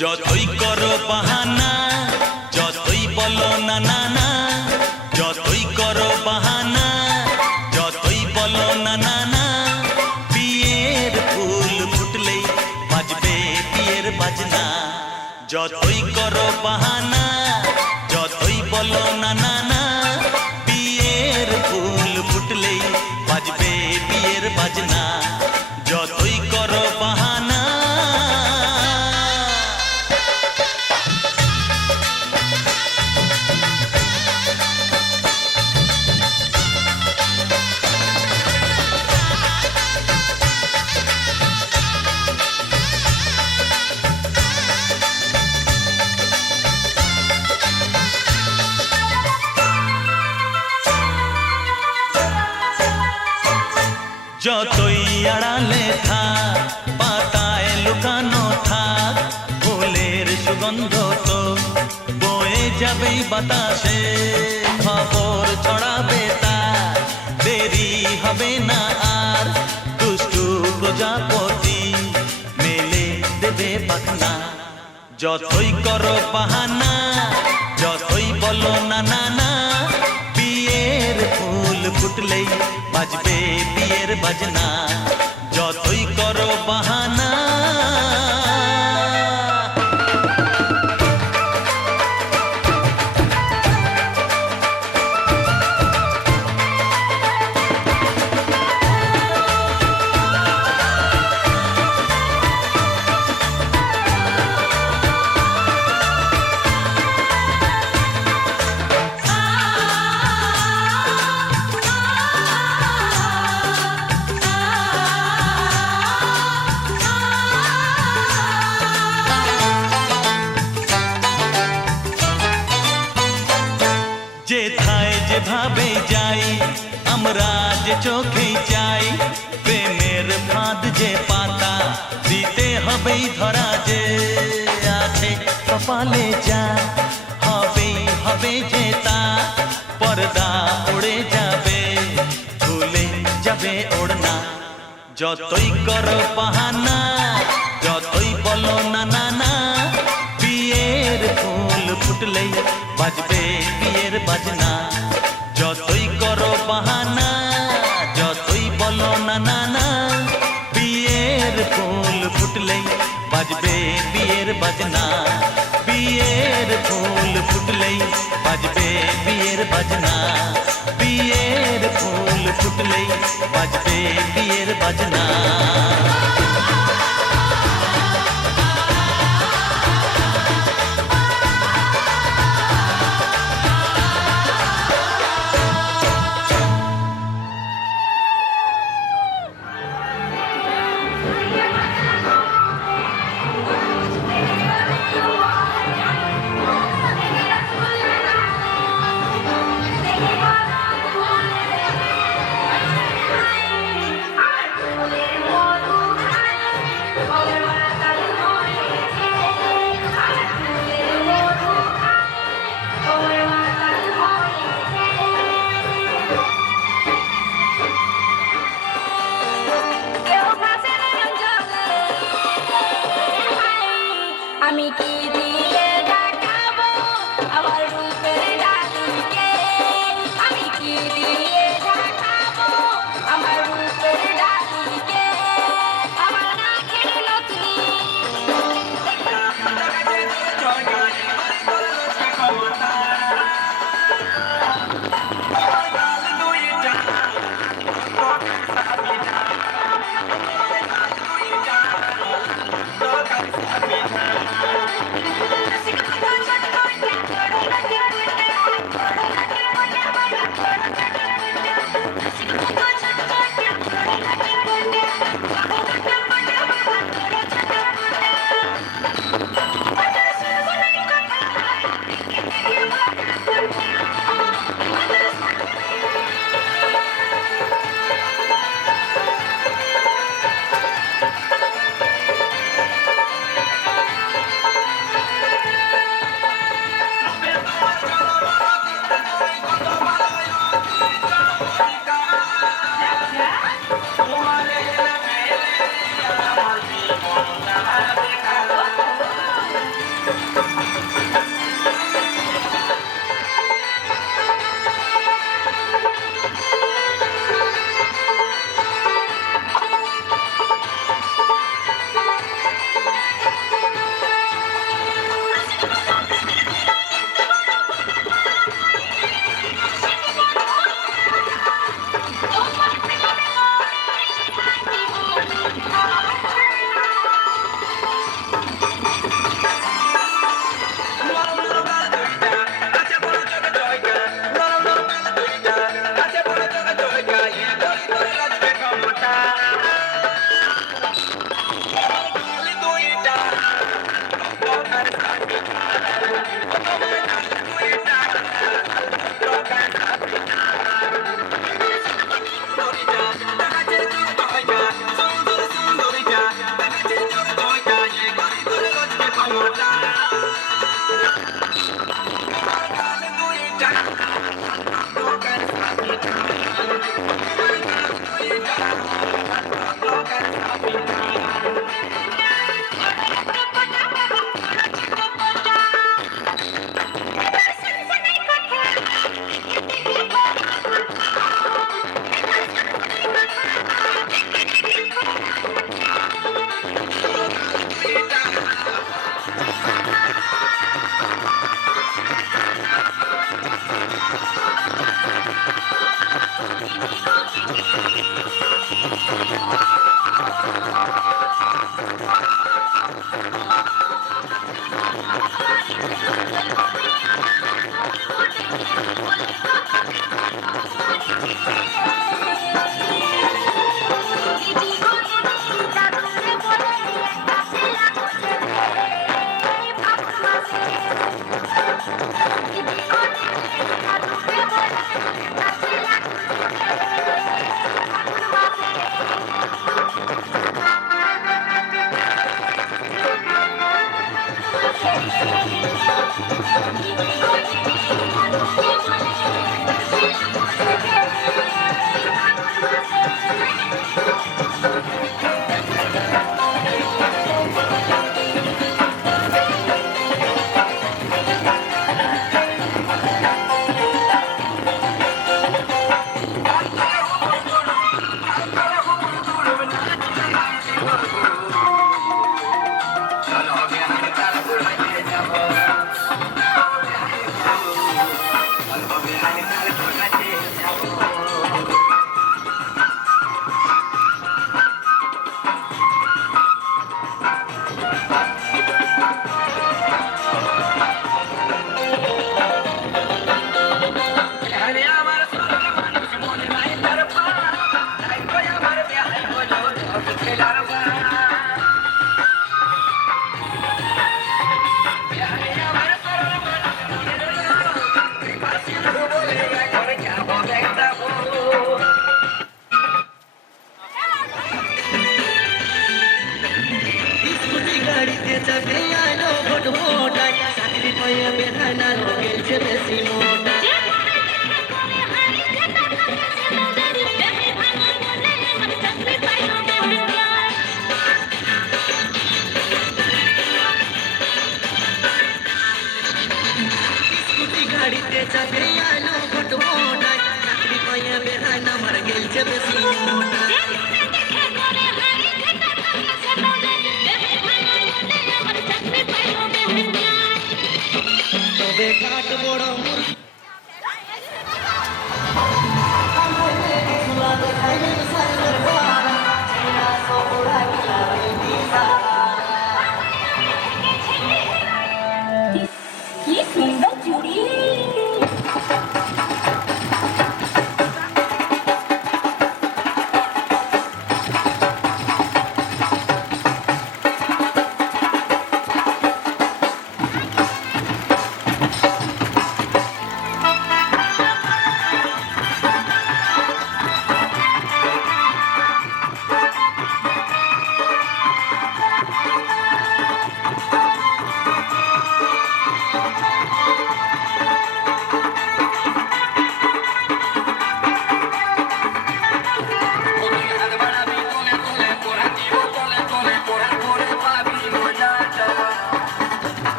যতই করো বাহানা, যতই বলো না না না, যতই করো বাহানা, যতই বলো না না না, বিয়ের ফুল ফুটলেই বাজবে বিয়ের বাজনা। যতই করো বাহানা, যতই বলো না না না, বিয়ের ফুল ফুটলেই বাজবে বিয়ের বাজনা। যতই করো বাহানা। যতই আড়ালে থাক, পাতায় লুকানো থাক, ফুলের সুগন্ধ তো বয়ে যাবেই বাতাসে। খবর ছড়াবে তার, দেরি হবে না আর, দুষ্টু প্রজাপতি মেলে দেবে পাখনা। যতই করো বাহানা, যতই বলো না না না, বিয়ের ফুল ফুটলেই বাজবে বিয়ের বাজনা। যতই করো বাহানা। যেথায় যেভাবে যাই, আমরা যে চোখেই চাই, প্রেমের ফাঁদ যে পাতা দিতে হবেই ধরা। যে আছে কপালে যা হবেই হবে যে তা, পর্দা উড়ে যাবে, ভুলে যাবে ওড়না। যতই করো বাহানা, যতই বলো না না না, বিয়ের ফুল ফুটলেই বাজবে বিয়ের বাজনা। যতই করো বাহানা, যতই বলো না না না, বিয়ের ফুল ফুটলেই বাজবে বিয়ের বাজনা। বিয়ের ফুল ফুটলেই বাজবে বিয়ের বাজনা। বিয়ের ফুল ফুটলেই বাজবে বিয়ের বাজনা।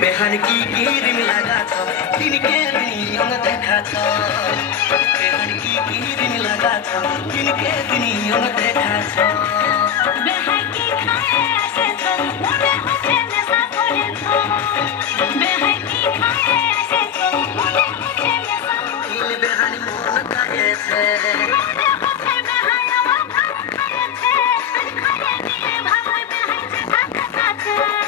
बेहान की गिरिम लगा था तिनके दुनिया में देखा था बेहान की गिरिम लगा था तिनके दुनिया में देखा था बेहान की खाए ऐसे तो मोरे होठे में साकोरे तो बेहान की खाए ऐसे तो मोरे होठे में साकोरे बेहान मोर काहे से मोरे होठे में हवा खाए थे खाए दिए भागो बेहान से खाता था पूरा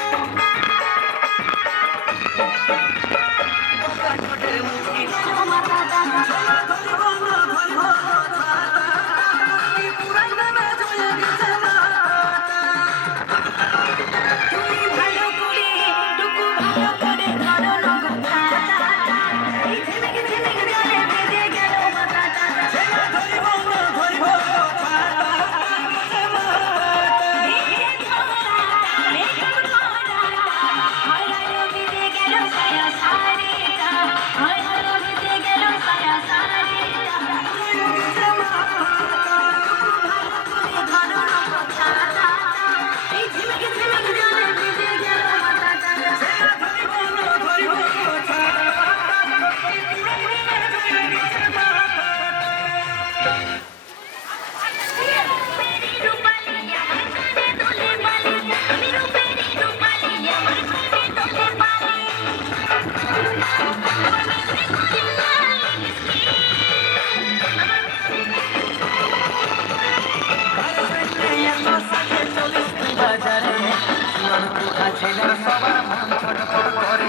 ছিলার সবার মন ছটফট করে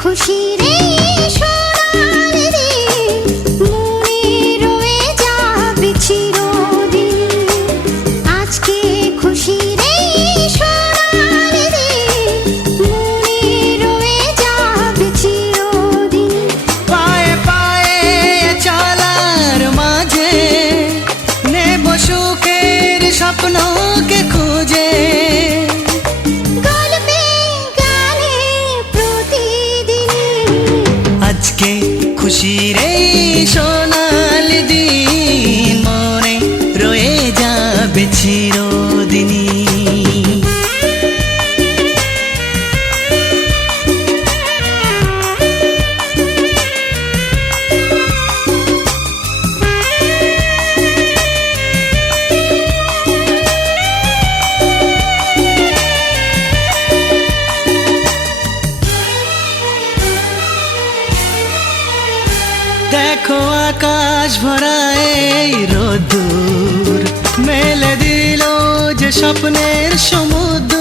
খুশি রে সোনার রে মনে রয়ে যাবে চিরদিন আজকে খুশি রে সোনার রে মনে রয়ে যাবে চিরদিন পায়ে পায়ে চলার মাঝে নেব সুখের স্বপ্নকে খুঁজে আজকে খুশি রে সোনাল দিন মনে রয়ে যাবে চিরদিনই দেখো আকাশ ভরা এই রোদ্দুর মেলে দিল যে স্বপ্নের সমুদ্র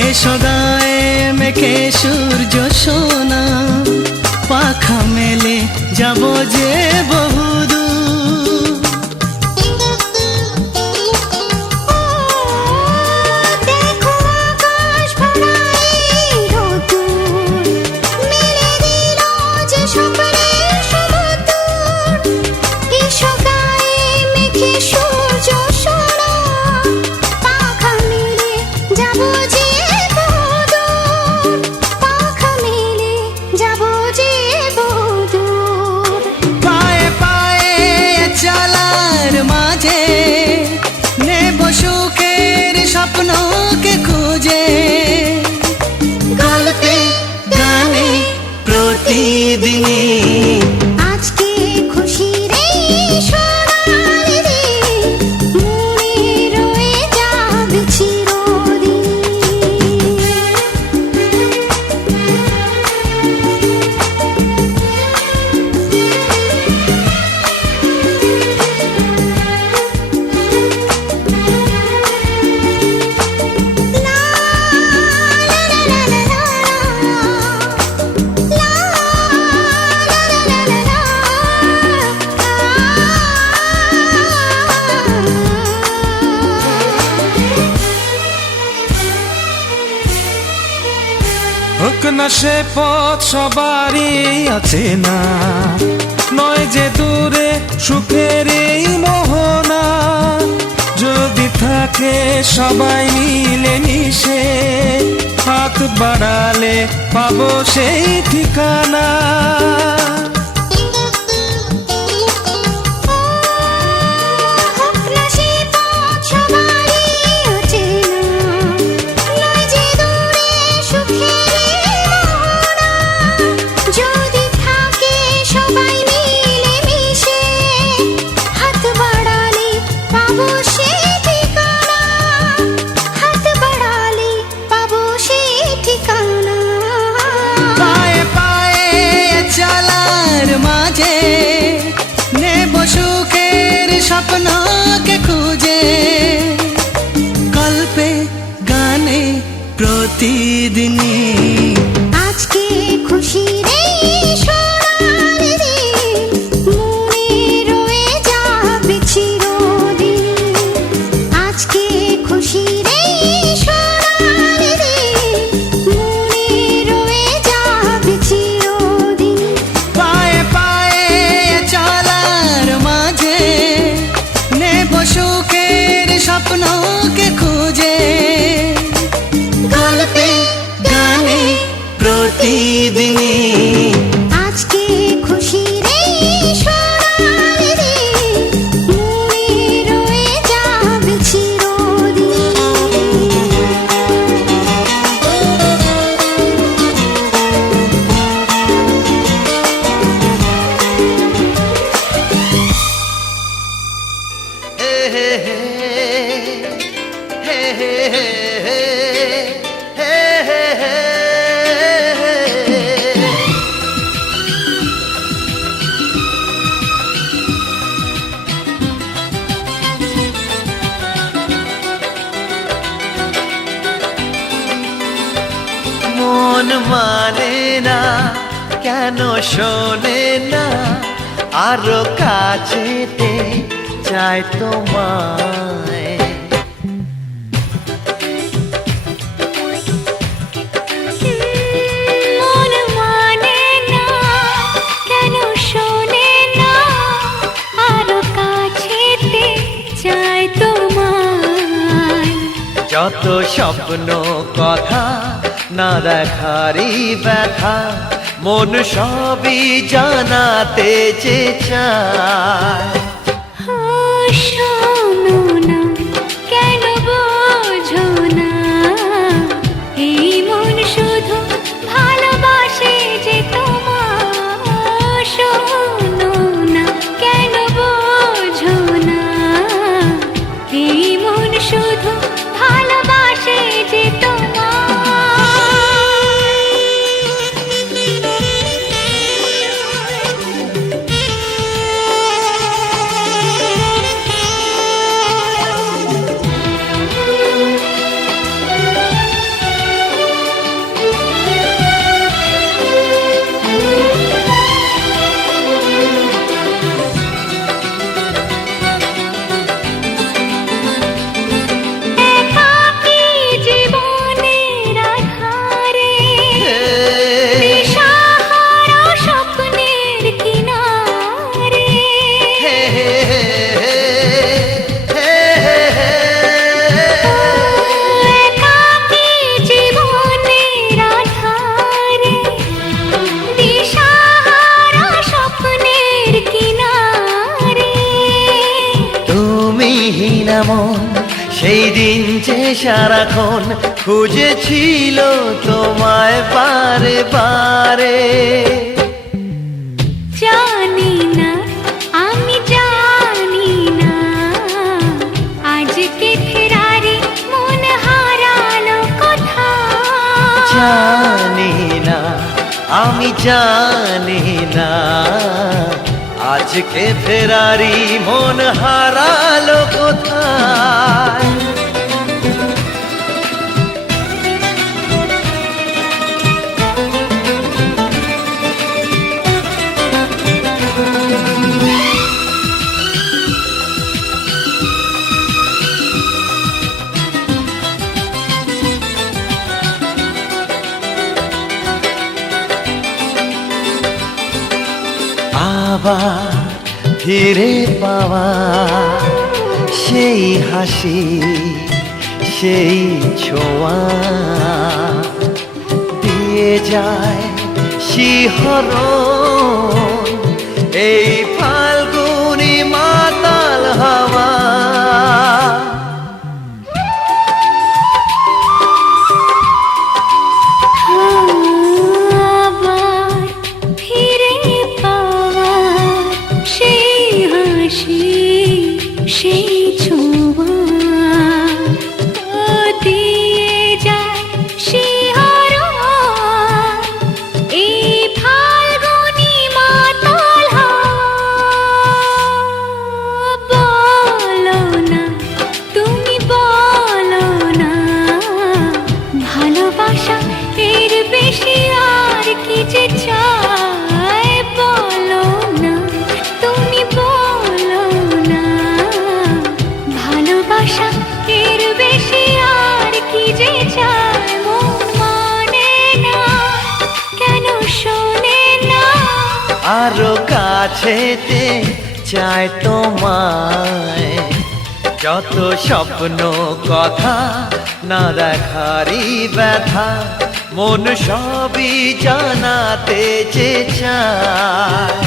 এসো গায়ে মেখে সূর্য সোনা পাখা মেলে যাব যে বহুদূর স্বপ্নকে খুঁজে গল্পে গানে প্রতিদিনই আজকে খুশি রে সোনার রে মনে রয়ে যাবে চিরদিন হোক না সে পথ সবারই আছে না নয় যে দূরে সুখের এই মোহনা যদি থাকে সবাই মিলে মিশে হাত বাড়ালে পাবো সেই ঠিকানা যদি থাকে সবাই মিলে মাঝে নেব সুখের স্বপ্নকে খুঁজে গল্পে গানে প্রতিদিনই আজকে খুশির এই সোনার দিন মনে রয়ে যাবে চিরদিন আজকে খুশির এই সোনার দিন মনে রয়ে যাবে চিরদিন পায়ে পায়ে চলার মাঝে নেব সুখের স্বপ্নকে খুঁজে গল্পে গানে প্রতিদিনই আজকে খুশির এই সোনার দিন মনে রয়ে যাবে চিরদিন হে হে হে হে হে হে হে হে মন মানে না কেন শোনে না আরো কাছেতে চাই তোমায় মন মানে না কেন শোনে না আরো কাছেতে চাই তোমায় যত স্বপ্ন কথা না দেখারই ব্যথা মন সবই জানাতে যে চায় শোনো না কেন বোঝো না এই মন শুধু ভালোবাসে যে তোমার শোনো না কেন বোঝো না এই মন শুধু ভালোবাসে যে একাকী জীবনের আধারে দিশাহারা স্বপ্নের কিনারে হে হে হে হে হে একাকী জীবনের আধারে দিশাহারা স্বপ্নের কিনারে তুমি হীনা মন সেই দিন যে সারাক্ষণ খুঁজেছিল তোমায় বারে বারে জানি না আমি জানি না আজকে ফেরারি মন হারালো কোথায় জানি না আমি জানি না আজকে ফেরারি মন হারালো কোথায় আবার ফিরে পাওয়া সেই হাসি সেই ছোঁয়া দিয়ে যায় শিহরণ এই ফাল্গুনি মাতাল হাওয়া আবার ফিরে পাওয়া সেই হাসি সেই ছোঁয়া দিয়ে যায় শিহরণ এই ফাল্গুনি মাতাল হাওয়া কাছেতে চায় তোমায়, যত স্বপ্ন কথা না দেখারই ব্যথা, মন সবই জানাতে যে চায়।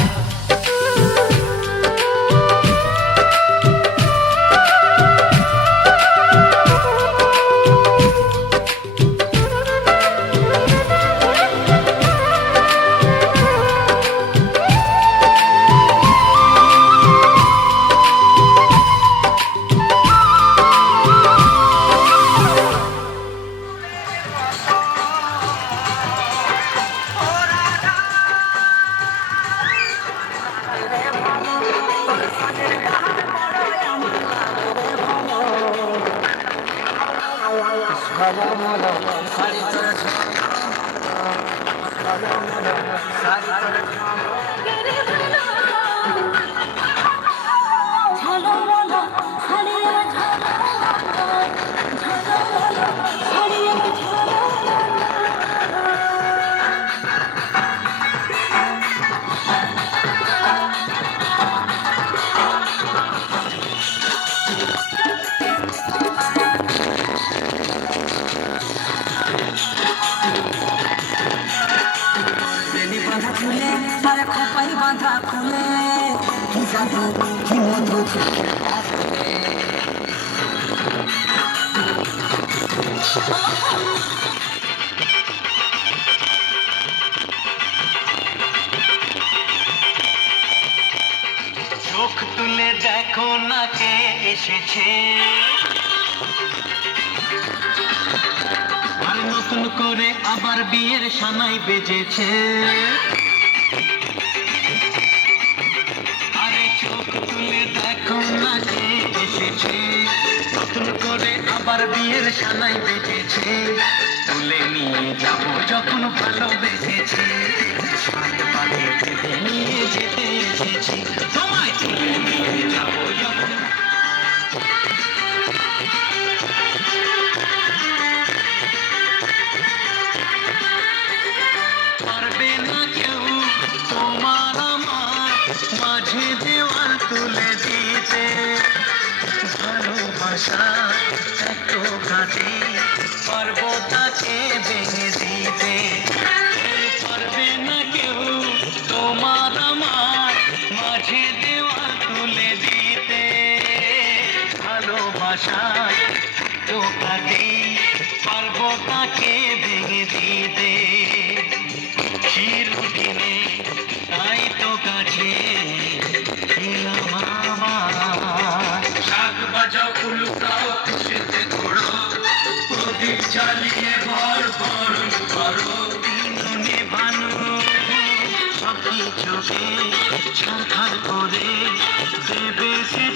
চোখ তুলে দেখো না কে এসেছে, আর নতুন করে আবার বিয়ের সানাই বেজেছে। আরে চোখ তুলে দেখো না কে এসেছে, নতুন করে আবার বিয়ের সানাই বেজেছে। তুলে নিয়ে যাব যখন ভালোবেসেছি, সাত পাকে বেঁধে নিয়ে যেতে এসেছি। তোমায় তুলে নিয়ে যাব যখন পারবে না কেউ তোমার আমার মাঝে দেওয়াল তুলে দিতে। ভালোবাসা এত কাজে পারবো তাকে ভেঙে দিতে। পারবে না কেউ তোমার আমার মাঝে দেওয়াল তুলে দিতে। ভালোবাসা এত কাজে পারবো তাকে ভেঙে দিতে। চিরদিনে তাই তো কাছে এলাম আবার। শাক বাজাও উলুকাও খুশিতে ঘোড়ো, প্রদীপ জ্বালিয়ে ভর ভর করো। দিনে ভানু সব কিছুকে ছাড়খাড় করে দেবে সে